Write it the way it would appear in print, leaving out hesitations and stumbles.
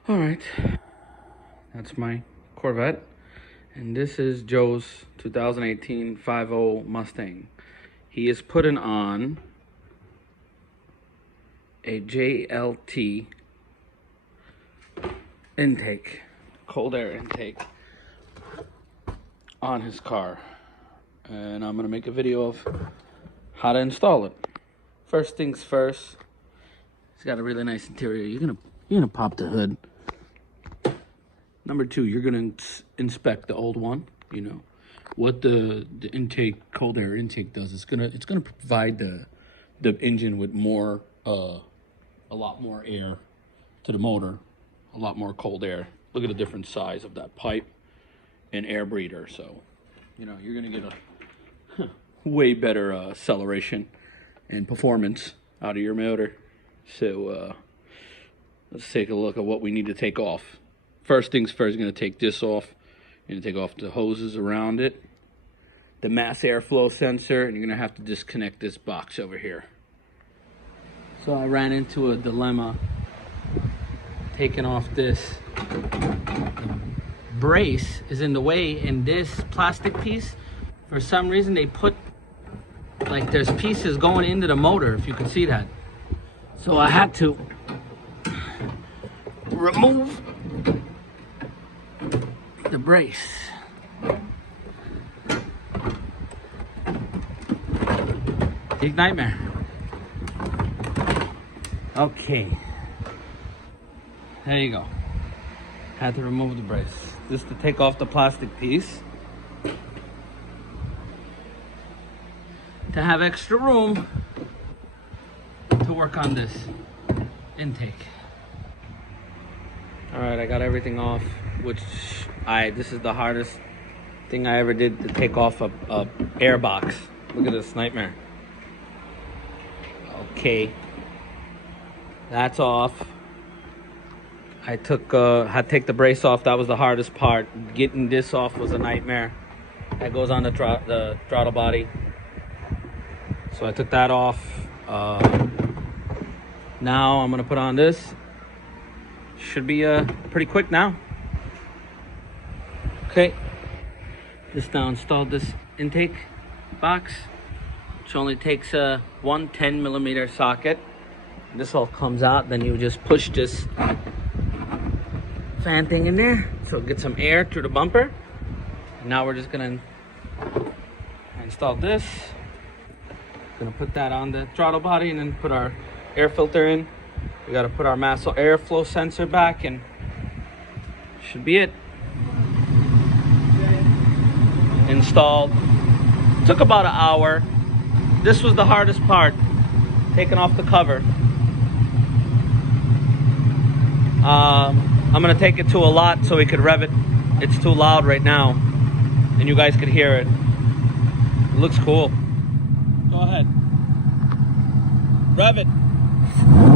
All right, that's my Corvette, and this is Joe's 2018 5.0 Mustang. He is putting on a JLT intake, cold air intake on his car, and I'm gonna make a video of how to install it. First things first, it's got a really nice interior. You're gonna pop the hood. Number two, you're gonna inspect the old one. You know what the intake, cold air intake does. It's gonna provide the engine with more a lot more air to the motor, a lot more cold air. Look at the different size of that pipe and air breather. So, you know, you're gonna get a way better acceleration and performance out of your motor. So let's take a look at what we need to take off. First things first, you're gonna take this off. You're gonna take off the hoses around it, the mass airflow sensor, and you're gonna have to disconnect this box over here. So I ran into a dilemma taking off this. The brace is in the way, and this plastic piece, for some reason they put, like, there's pieces going into the motor, if you can see that. So I had to remove the brace. Big nightmare. Okay. There you go. Had to remove the brace. Just to take off the plastic piece. To have extra room to work on this intake. All right, I got everything off, which this is the hardest thing I ever did, to take off a air box. Look at this nightmare. Okay, that's off. I had to take the brace off. That was the hardest part. Getting this off was a nightmare. That goes on the throttle body. So I took that off. Now I'm gonna put on this. Should be pretty quick now. Okay, just now installed this intake box, which only takes one 10mm socket. This all comes out, then you just push this fan thing in there so it gets some air through the bumper. And now we're just gonna install this. Gonna put that on the throttle body and then put our air filter in. We gotta put our mass airflow sensor back, and should be it. Installed. Took about an hour. This was the hardest part, taking off the cover. I'm gonna take it to a lot so we could rev it. It's too loud right now, and you guys could hear it. It looks cool. Go ahead. Rev it.